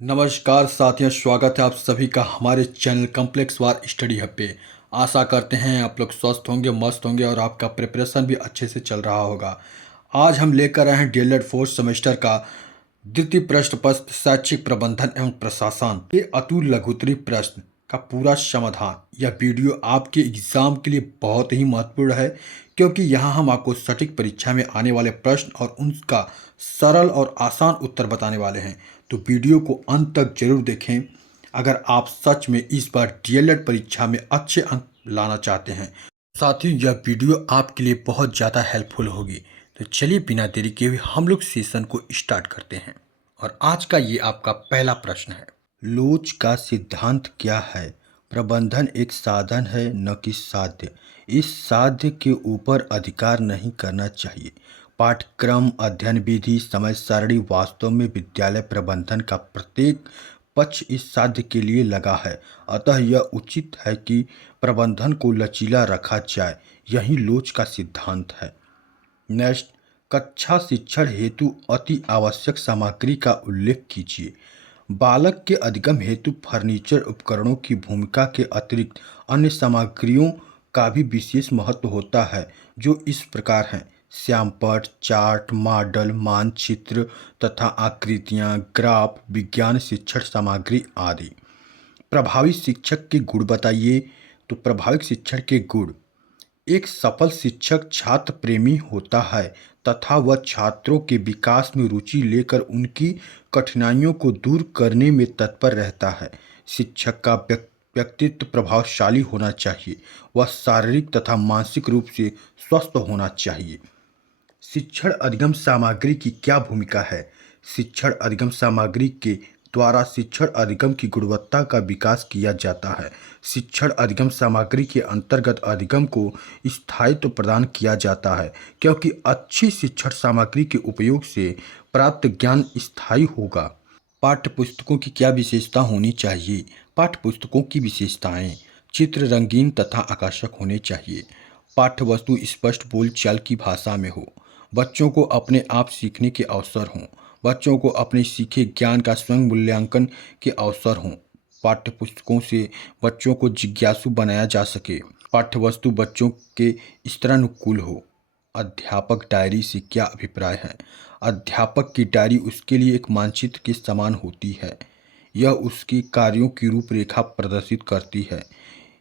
नमस्कार साथियों, स्वागत है आप सभी का हमारे चैनल कॉम्प्लेक्स वार स्टडी हब पे। आशा करते हैं आप लोग स्वस्थ होंगे, मस्त होंगे और आपका प्रिपरेशन भी अच्छे से चल रहा होगा। आज हम लेकर आए हैं डीएलएड फोर्थ सेमेस्टर का द्वितीय प्रश्न पत्र शैक्षिक प्रबंधन एवं प्रशासन के अतुल लघुत्तरी प्रश्न का पूरा समाधान। यह वीडियो आपके एग्जाम के लिए बहुत ही महत्वपूर्ण है, क्योंकि यहाँ हम आपको सटीक परीक्षा में आने वाले प्रश्न और उनका सरल और आसान उत्तर बताने वाले हैं। तो वीडियो को अंत तक जरूर देखें अगर आप सच में इस बार डीएलएड परीक्षा में अच्छे अंक लाना चाहते हैं। साथियों, यह वीडियो आपके लिए बहुत ज़्यादा हेल्पफुल होगी। तो चलिए बिना देरी के हुए हम लोग सेशन को स्टार्ट करते हैं। और आज का ये आपका पहला प्रश्न है। लोच का सिद्धांत क्या है? प्रबंधन एक साधन है, न कि साध्य। इस साध्य के ऊपर अधिकार नहीं करना चाहिए। पाठ्यक्रम, अध्ययन विधि, समय सारणी वास्तव में विद्यालय प्रबंधन का प्रत्येक पक्ष इस साध्य के लिए लगा है। अतः यह उचित है कि प्रबंधन को लचीला रखा जाए। यही लोच का सिद्धांत है। नेक्स्ट, कक्षा शिक्षण हेतु अति आवश्यक सामग्री का उल्लेख कीजिए। बालक के अधिगम हेतु फर्नीचर उपकरणों की भूमिका के अतिरिक्त अन्य सामग्रियों का भी विशेष महत्व होता है, जो इस प्रकार हैं: श्यामपट्ट, चार्ट, मॉडल, मानचित्र तथा आकृतियाँ, ग्राफ, विज्ञान शिक्षण सामग्री आदि। प्रभावी शिक्षक के गुण बताइए। तो प्रभावी शिक्षण के गुण: एक सफल शिक्षक छात्र प्रेमी होता है तथा वह छात्रों के विकास में रुचि लेकर उनकी कठिनाइयों को दूर करने में तत्पर रहता है। शिक्षक का व्यक्तित्व प्रभावशाली होना चाहिए। वह शारीरिक तथा मानसिक रूप से स्वस्थ होना चाहिए। शिक्षण अधिगम सामग्री की क्या भूमिका है? शिक्षण अधिगम सामग्री के द्वारा शिक्षण अधिगम की गुणवत्ता का विकास किया जाता है। शिक्षण अधिगम सामग्री के अंतर्गत अधिगम को स्थायित्व प्रदान किया जाता है, क्योंकि अच्छी शिक्षण सामग्री के उपयोग से प्राप्त ज्ञान स्थायी होगा। पाठ्यपुस्तकों की क्या विशेषता होनी चाहिए? पाठ्यपुस्तकों की विशेषताएं: चित्र रंगीन तथा आकर्षक होने चाहिए। पाठ्यवस्तु स्पष्ट बोलचाल की भाषा में हो। बच्चों को अपने आप सीखने के अवसर हों। बच्चों को अपने सीखे ज्ञान का स्वयं मूल्यांकन के अवसर हों। पाठ्यपुस्तकों से बच्चों को जिज्ञासु बनाया जा सके। पाठ्यवस्तु बच्चों के स्तरानुकूल हो। अध्यापक डायरी से क्या अभिप्राय है? अध्यापक की डायरी उसके लिए एक मानचित्र के समान होती है। यह उसके कार्यों की रूपरेखा प्रदर्शित करती है।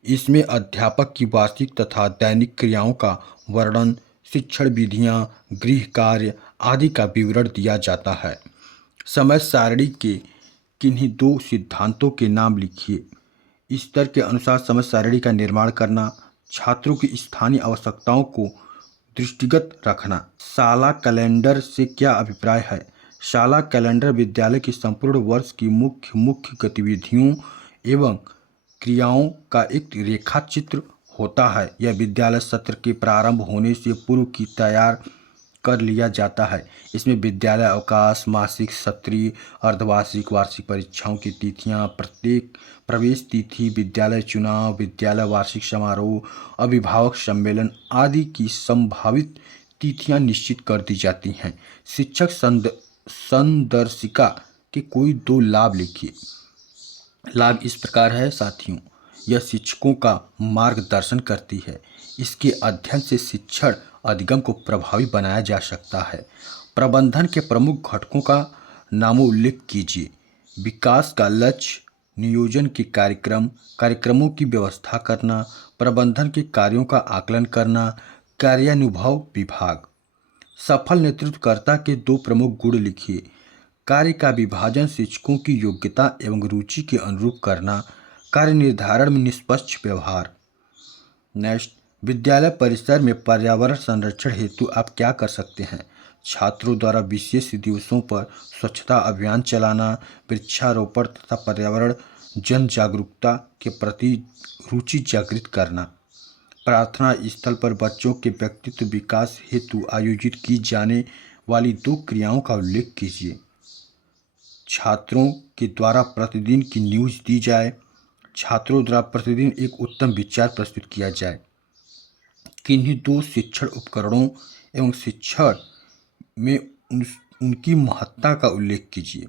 इसमें अध्यापक की वार्षिक तथा दैनिक क्रियाओं का वर्णन, शिक्षण विधियां, गृह कार्य आदि का विवरण दिया जाता है। समय सारणी के किन्हीं दो सिद्धांतों के नाम लिखिए। स्तर के अनुसार समय सारणी का निर्माण करना। छात्रों की स्थानीय आवश्यकताओं को दृष्टिगत रखना। शाला कैलेंडर से क्या अभिप्राय है? शाला कैलेंडर विद्यालय की संपूर्ण वर्ष की मुख्य मुख्य गतिविधियों एवं क्रियाओं का एक रेखा चित्र होता है। यह विद्यालय सत्र के प्रारंभ होने से पूर्व की तैयार कर लिया जाता है। इसमें विद्यालय अवकाश, मासिक, सत्रीय, अर्धवार्षिक, वार्षिक परीक्षाओं की तिथियां, प्रत्येक प्रवेश तिथि, विद्यालय चुनाव, विद्यालय वार्षिक समारोह, अभिभावक सम्मेलन आदि की संभावित तिथियां निश्चित कर दी जाती हैं। शिक्षक संदर्शिका के कोई दो लाभ लिखिए। लाभ इस प्रकार है साथियों: यह शिक्षकों का मार्गदर्शन करती है। इसके अध्ययन से शिक्षण अधिगम को प्रभावी बनाया जा सकता है। प्रबंधन के प्रमुख घटकों का नामोल्लेख कीजिए। विकास का लक्ष्य, नियोजन के कार्यक्रम, कार्यक्रमों की व्यवस्था करना, प्रबंधन के कार्यों का आकलन करना, कार्यानुभव विभाग। सफल नेतृत्वकर्ता के दो प्रमुख गुण लिखिए। कार्य का विभाजन शिक्षकों की योग्यता एवं रुचि के अनुरूप करना, कार्य निर्धारण में निष्पक्ष व्यवहार। नेक्स्ट, विद्यालय परिसर में पर्यावरण संरक्षण हेतु आप क्या कर सकते हैं? छात्रों द्वारा विशेष दिवसों पर स्वच्छता अभियान चलाना, वृक्षारोपण तथा पर्यावरण जन जागरूकता के प्रति रुचि जागृत करना। प्रार्थना स्थल पर बच्चों के व्यक्तित्व विकास हेतु आयोजित की जाने वाली दो क्रियाओं का उल्लेख कीजिए। छात्रों के द्वारा प्रतिदिन की न्यूज़ दी जाए। छात्रों द्वारा प्रतिदिन एक उत्तम विचार प्रस्तुत किया जाए। किन्हीं दो शिक्षण उपकरणों एवं शिक्षण में उनकी महत्ता का उल्लेख कीजिए।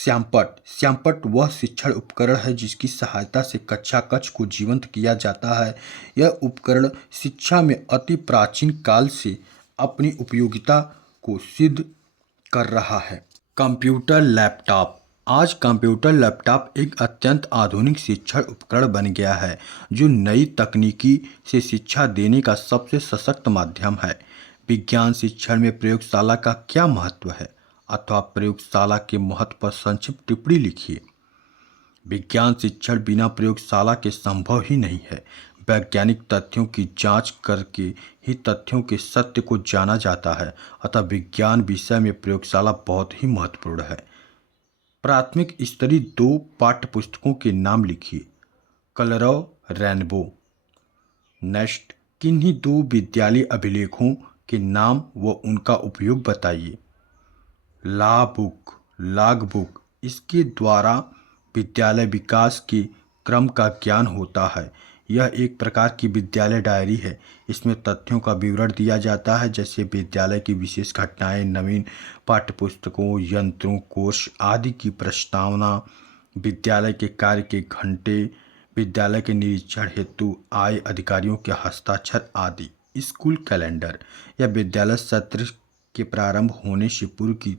श्यामपट्ट वह शिक्षण उपकरण है जिसकी सहायता से कक्षा कक्ष को जीवंत किया जाता है। यह उपकरण शिक्षा में अति प्राचीन काल से अपनी उपयोगिता को सिद्ध कर रहा है। Computer laptop. आज कंप्यूटर लैपटॉप एक अत्यंत आधुनिक शिक्षण उपकरण बन गया है जो नई तकनीकी से शिक्षा देने का सबसे सशक्त माध्यम है। विज्ञान शिक्षण में प्रयोगशाला का क्या महत्व है, अथवा प्रयोगशाला के महत्व पर संक्षिप्त टिप्पणी लिखिए। विज्ञान शिक्षण बिना प्रयोगशाला के संभव ही नहीं है। वैज्ञानिक तथ्यों की जांच करके ही तथ्यों के सत्य को जाना जाता है, अतः विज्ञान विषय में प्रयोगशाला बहुत ही महत्वपूर्ण है। प्राथमिक स्तरीय 2 पाठ्यपुस्तकों के नाम लिखिए। कलरव, रेनबो। नेक्स्ट, किन्हीं 2 विद्यालय अभिलेखों के नाम व उनका उपयोग बताइए। Log book. इसके द्वारा विद्यालय विकास के क्रम का ज्ञान होता है। यह एक प्रकार की विद्यालय डायरी है। इसमें तथ्यों का विवरण दिया जाता है, जैसे विद्यालय की विशेष घटनाएं, नवीन पाठ्यपुस्तकों, यंत्रों, कोर्स आदि की प्रस्तावना, विद्यालय के कार्य के घंटे, विद्यालय के निरीक्षण हेतु आए अधिकारियों के हस्ताक्षर आदि। School calendar. यह विद्यालय सत्र के प्रारंभ होने से पूर्व की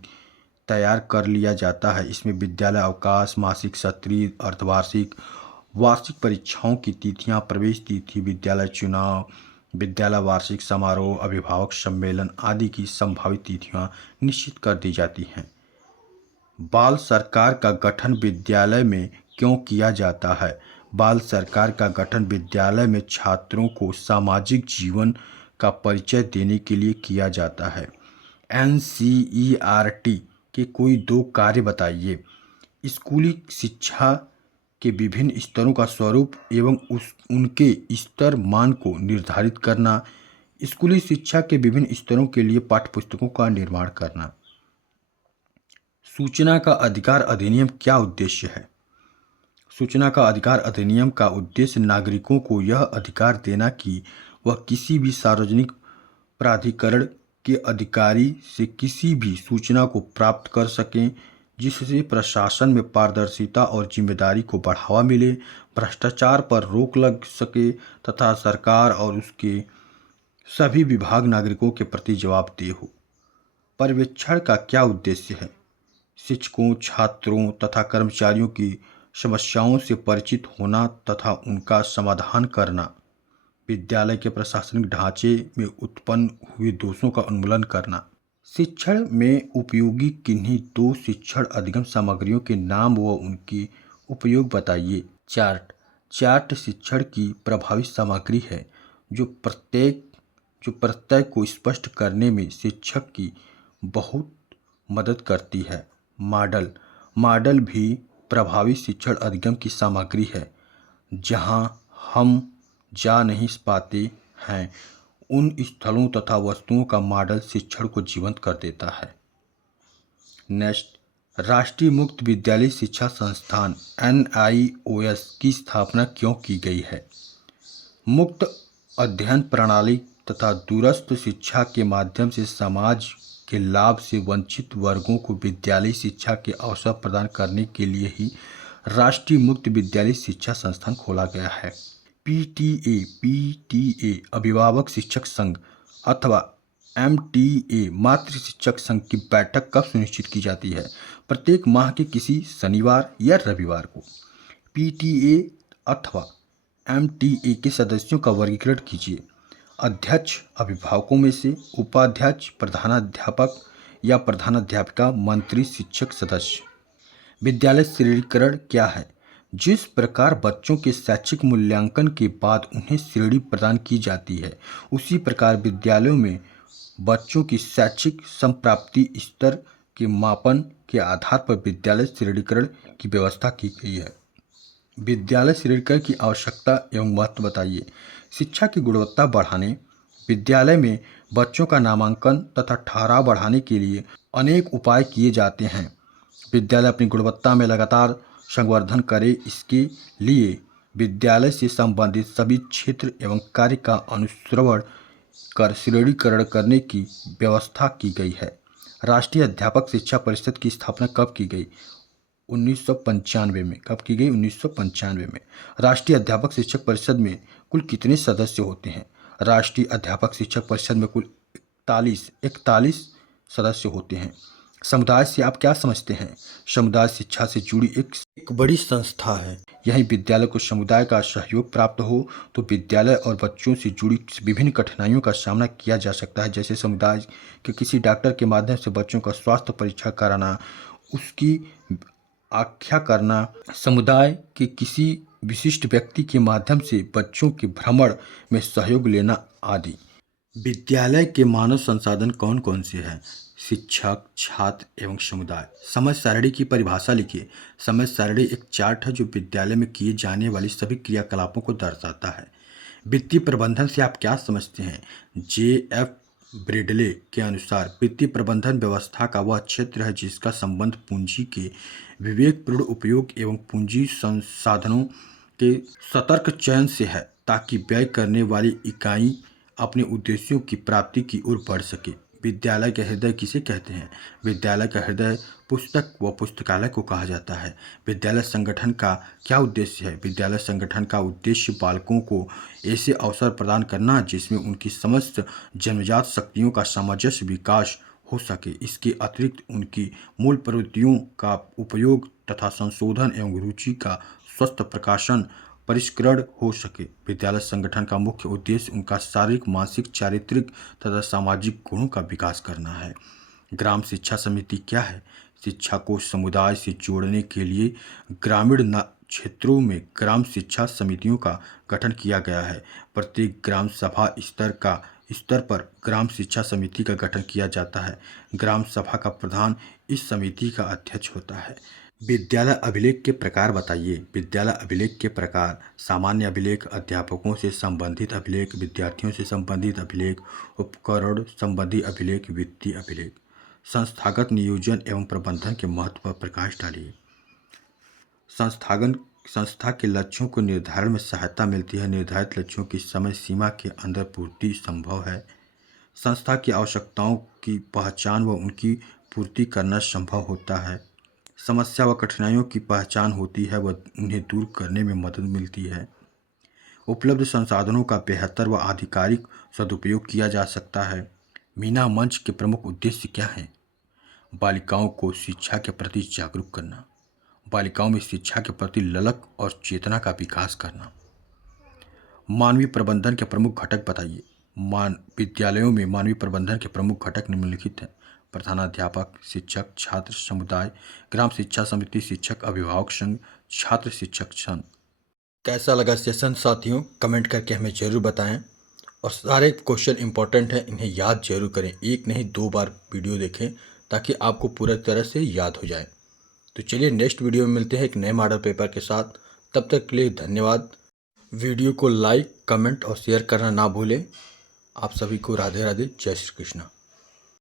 तैयार कर लिया जाता है। इसमें विद्यालय अवकाश, मासिक, सत्रीय, अर्धवार्षिक, वार्षिक परीक्षाओं की तिथियां, प्रवेश तिथि, विद्यालय चुनाव, विद्यालय वार्षिक समारोह, अभिभावक सम्मेलन आदि की संभावित तिथियां निश्चित कर दी जाती हैं। बाल सरकार का गठन विद्यालय में क्यों किया जाता है? बाल सरकार का गठन विद्यालय में छात्रों को सामाजिक जीवन का परिचय देने के लिए किया जाता है। NCERT के कोई 2 कार्य बताइए। स्कूली शिक्षा के विभिन्न स्तरों का स्वरूप एवं उनके स्तर मान को निर्धारित करना। स्कूली शिक्षा के विभिन्न स्तरों के लिए पाठ्यपुस्तकों का निर्माण करना। सूचना का अधिकार अधिनियम क्या उद्देश्य है? सूचना का अधिकार अधिनियम का उद्देश्य नागरिकों को यह अधिकार देना कि वह किसी भी सार्वजनिक प्राधिकरण के अधिकारी से किसी भी सूचना को प्राप्त कर सकें, जिससे प्रशासन में पारदर्शिता और जिम्मेदारी को बढ़ावा मिले, भ्रष्टाचार पर रोक लग सके तथा सरकार और उसके सभी विभाग नागरिकों के प्रति जवाबदेह हो। पर्यवेक्षण का क्या उद्देश्य है? शिक्षकों, छात्रों तथा कर्मचारियों की समस्याओं से परिचित होना तथा उनका समाधान करना। विद्यालय के प्रशासनिक ढांचे में उत्पन्न हुए दोषों का उन्मूलन करना। शिक्षण में उपयोगी किन्हीं 2 शिक्षण अधिगम सामग्रियों के नाम व उनके उपयोग बताइए। चार्ट शिक्षण की प्रभावी सामग्री है जो प्रत्यय को स्पष्ट करने में शिक्षक की बहुत मदद करती है। मॉडल भी प्रभावी शिक्षण अधिगम की सामग्री है। जहां हम जा नहीं पाते हैं, उन स्थलों तथा वस्तुओं का मॉडल शिक्षण को जीवंत कर देता है। नेक्स्ट, राष्ट्रीय मुक्त विद्यालय शिक्षा संस्थान NIOS की स्थापना क्यों की गई है? मुक्त अध्ययन प्रणाली तथा दूरस्थ शिक्षा के माध्यम से समाज के लाभ से वंचित वर्गों को विद्यालय शिक्षा के अवसर प्रदान करने के लिए ही राष्ट्रीय मुक्त विद्यालय शिक्षा संस्थान खोला गया है। PTA अभिभावक शिक्षक संघ अथवा MTA मातृ शिक्षक संघ की बैठक कब सुनिश्चित की जाती है? प्रत्येक माह के किसी शनिवार या रविवार को। PTA अथवा MTA के सदस्यों का वर्गीकरण कीजिए। अध्यक्ष अभिभावकों में से, उपाध्यक्ष प्रधानाध्यापक या प्रधानाध्यापिका, मंत्री, शिक्षक, सदस्य। विद्यालय श्रेणीकरण क्या है? जिस प्रकार बच्चों के शैक्षिक मूल्यांकन के बाद उन्हें श्रेणी प्रदान की जाती है, उसी प्रकार विद्यालयों में बच्चों की शैक्षिक संप्राप्ति स्तर के मापन के आधार पर विद्यालय श्रेणीकरण की व्यवस्था की गई है। विद्यालय श्रेणीकरण की आवश्यकता एवं महत्व बताइए। शिक्षा की गुणवत्ता बढ़ाने, विद्यालय में बच्चों का नामांकन तथा ठहराव बढ़ाने के लिए अनेक उपाय किए जाते हैं। विद्यालय अपनी गुणवत्ता में लगातार संवर्धन करे, इसके लिए विद्यालय से संबंधित सभी क्षेत्र एवं कार्य का अनुश्रवण कर श्रेणीकरण करने की व्यवस्था की गई है। राष्ट्रीय अध्यापक शिक्षा परिषद की स्थापना कब की गई? 1995 में। कब की गई? 1995 में। राष्ट्रीय अध्यापक शिक्षक परिषद में कुल कितने सदस्य होते हैं? राष्ट्रीय अध्यापक शिक्षक परिषद में कुल 41 सदस्य होते हैं। समुदाय से आप क्या समझते हैं? समुदाय शिक्षा से जुड़ी एक बड़ी संस्था है। यही विद्यालय को समुदाय का सहयोग प्राप्त हो तो विद्यालय और बच्चों से जुड़ी विभिन्न कठिनाइयों का सामना किया जा सकता है, जैसे समुदाय के किसी डॉक्टर के माध्यम से बच्चों का स्वास्थ्य परीक्षा कराना, उसकी आख्या करना, समुदाय के किसी विशिष्ट व्यक्ति के माध्यम से बच्चों के भ्रमण में सहयोग लेना आदि। विद्यालय के मानव संसाधन कौन कौन से हैं? शिक्षक, छात्र एवं समुदाय। समय सारणी की परिभाषा लिखिए। समय सारणी एक चार्ट है जो विद्यालय में किए जाने वाली सभी क्रियाकलापों को दर्शाता है। वित्तीय प्रबंधन से आप क्या समझते हैं? J.F. ब्रेडले के अनुसार वित्तीय प्रबंधन व्यवस्था का वह क्षेत्र है जिसका संबंध पूंजी के विवेकपूर्ण उपयोग एवं पूंजी संसाधनों के सतर्क चयन से है, ताकि व्यय करने वाली इकाई अपने उद्देश्यों की प्राप्ति की ओर बढ़ सके। विद्यालय का हृदय किसे कहते हैं? विद्यालय का हृदय पुस्तक व पुस्तकालय को कहा जाता है। विद्यालय संगठन का क्या उद्देश्य है? विद्यालय संगठन का उद्देश्य बालकों को ऐसे अवसर प्रदान करना जिसमें उनकी समस्त जन्मजात शक्तियों का सामंजस्य विकास हो सके। इसके अतिरिक्त उनकी मूल प्रवृत्तियों का उपयोग तथा संशोधन एवं रुचि का स्वस्थ प्रकाशन परिष्करण हो सके। विद्यालय संगठन का मुख्य उद्देश्य उनका शारीरिक, मानसिक, चारित्रिक तथा सामाजिक गुणों का विकास करना है। ग्राम शिक्षा समिति क्या है? शिक्षा को समुदाय से जोड़ने के लिए ग्रामीण क्षेत्रों में ग्राम शिक्षा समितियों का गठन किया गया है। प्रत्येक ग्राम सभा स्तर पर ग्राम शिक्षा समिति का गठन किया जाता है। ग्राम सभा का प्रधान इस समिति का अध्यक्ष होता है। विद्यालय अभिलेख के प्रकार बताइए। विद्यालय अभिलेख के प्रकार: सामान्य अभिलेख, अध्यापकों से संबंधित अभिलेख, विद्यार्थियों से संबंधित अभिलेख, उपकरण संबंधी अभिलेख, वित्तीय अभिलेख। संस्थागत नियोजन एवं प्रबंधन के महत्व पर प्रकाश डालिए। संस्था के लक्ष्यों को निर्धारण में सहायता मिलती है। निर्धारित लक्ष्यों की समय सीमा के अंदर पूर्ति संभव है। संस्था की आवश्यकताओं की पहचान व उनकी पूर्ति करना संभव होता है। समस्या व कठिनाइयों की पहचान होती है व उन्हें दूर करने में मदद मिलती है। उपलब्ध संसाधनों का बेहतर व आधिकारिक सदुपयोग किया जा सकता है। मीना मंच के प्रमुख उद्देश्य क्या हैं? बालिकाओं को शिक्षा के प्रति जागरूक करना, बालिकाओं में शिक्षा के प्रति ललक और चेतना का विकास करना। मानवीय प्रबंधन के प्रमुख घटक बताइए। विद्यालयों में मानवीय प्रबंधन के प्रमुख घटक निम्नलिखित हैं: प्रधानाध्यापक, शिक्षक, छात्र, समुदाय, ग्राम शिक्षा समिति, शिक्षक अभिभावक संघ, छात्र शिक्षक संघ। कैसा लगा सेशन साथियों? कमेंट करके हमें ज़रूर बताएं और सारे क्वेश्चन इंपॉर्टेंट हैं, इन्हें याद जरूर करें। एक नहीं 2 बार वीडियो देखें ताकि आपको पूरी तरह से याद हो जाए। तो चलिए नेक्स्ट वीडियो में मिलते हैं एक नए मॉडल पेपर के साथ। तब तक के लिए धन्यवाद। वीडियो को लाइक, कमेंट और शेयर करना ना भूलें। आप सभी को राधे राधे, जय श्री कृष्ण।